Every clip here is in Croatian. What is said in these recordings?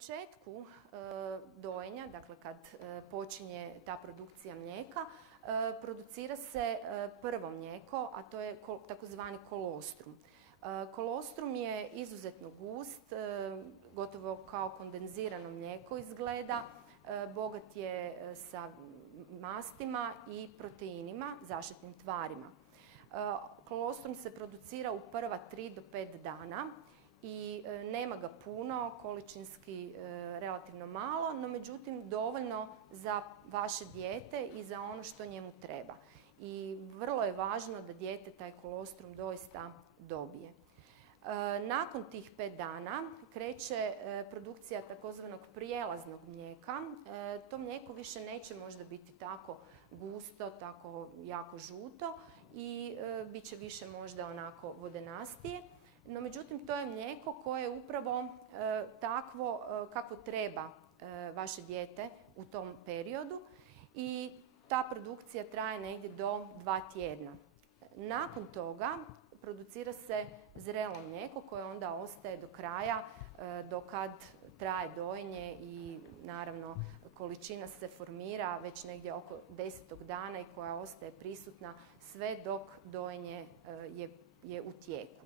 početku dojenja, dakle kad počinje ta produkcija mlijeka, producira se prvo mlijeko, a to je takozvani kolostrum. Kolostrum je izuzetno gust, gotovo kao kondenzirano mlijeko izgleda, bogat je sa mastima i proteinima, zaštitnim tvarima. Kolostrum se producira u prva 3 do 5 dana i nema ga puno, količinski relativno malo, no međutim dovoljno za vaše dijete i za ono što njemu treba. I vrlo je važno da dijete taj kolostrum doista dobije. Nakon tih 5 dana kreće produkcija takozvanog prijelaznog mlijeka. To mlijeko više neće možda biti tako gusto, tako jako žuto i bit će više možda onako vodenastije. No međutim, to je mlijeko koje je upravo takvo kako treba vaše dijete u tom periodu i ta produkcija traje negdje do 2 tjedna. Nakon toga producira se zrelo mlijeko koje onda ostaje do kraja dokad traje dojenje i naravno količina se formira već negdje oko 10. dana i koja ostaje prisutna sve dok dojenje je u tijeku.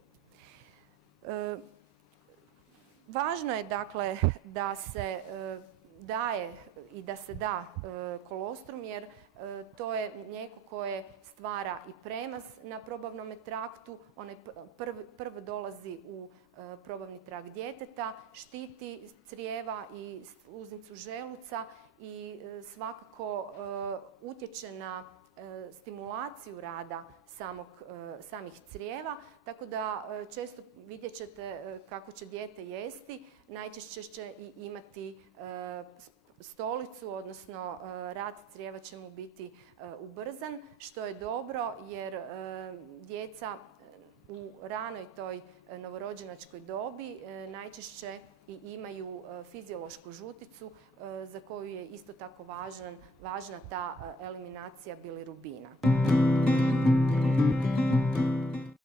Važno je dakle da se daje i da se da kolostrum jer to je mlijeko koje stvara i premaz na probavnom traktu, onaj prvo dolazi u probavni trakt djeteta, štiti crijeva i sluznicu želuca i svakako utječe na stimulaciju rada samih crijeva, tako da često vidjet ćete kako će dijete jesti, najčešće će i imati stolicu, odnosno rad crijeva će mu biti ubrzan, što je dobro jer djeca u ranoj toj novorođenačkoj dobi najčešće i imaju fiziološku žuticu za koju je isto tako važna ta eliminacija bilirubina.